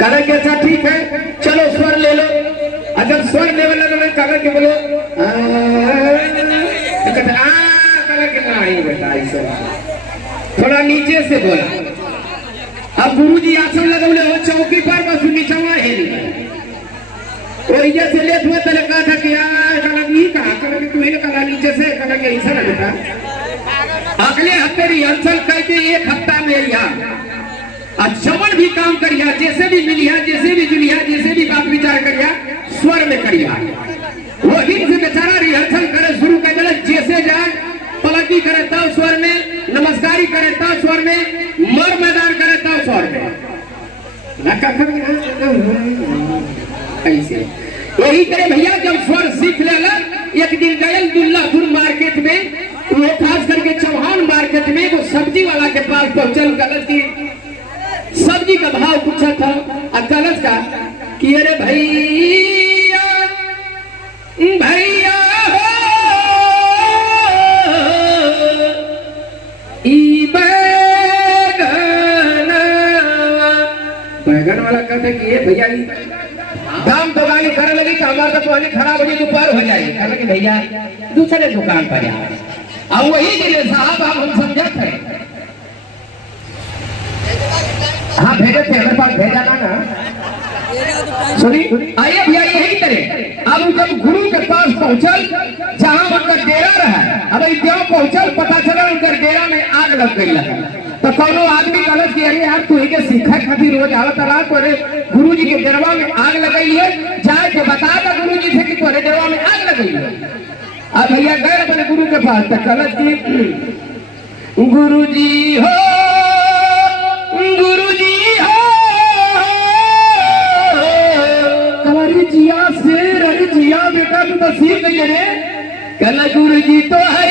कहा कि अच्छा ठीक है चलो स्वर ले लो। जब स्वर लेवल लगा कहा कि बोलो थोड़ा नीचे से बोला। अब गुरुजी आसन लगौले हो चौकी पर बस नीचवा है और ये से लेत हुए तले कहा था कि यार कहा तू ही कहा नीचे से कहा कि ऐसा ना बेटा अगले हफ्ते रिहर्सल करके एक हफ्ता में यहाँ जवन भी काम करिया जैसे भी मिलिया जैसे भी जुलिया जैसे भी बात विचार करिया स्वर में करिया। वही से बेचारा रिहर्सल करे शुरू कर दिया जैसे जाए पलटी करे तब स्वर में, नमस्कारी करे तब स्वर में, मर मैदान करे तब स्वर में। ऐसे यही करे भैया जब स्वर सीख लेला। एक दिन गए दुल्लापुर मार्केट में, वो खास करके चौहान मार्केट में वो सब्जी वाला के पास पहुंचल। गलत की सब्जी का भाव पूछा था और गलत का कि अरे भैया भैया बैगन वाला कहते कि भैया दाम दुकानी करे लगी तो हमारा तो पानी खराब हो जाए दोपहर हो जाए। कहते कि भैया दूसरे दुकान पर जाओ। अब वही गिरे साहब आप हम समझा थे। हाँ भेजे थे हमारे पास भेजा ना सुनी आइए भैया यही करें। अब जब गुरु के पास पहुंचल जहां उनका डेरा रहा अब जब पहुंचल पता चला उनका डेरा में आग लग गई लगा। तो कौनो आदमी गलत किया यार तू ही सीखा खातिर रोज आवत रहा तोरे गुरु जी के डेरवा में आग लगाई है जाए के बता था गुरु जी से कि तोरे डेरवा में आग लगाई है। अब भैया गए अपने गुरु के पास तो गलत की गुरु जी हो गुरु जी हो कलरी जिया से रही जिया बेटा तू तो सीख गई रे। कल गुरु जी तो है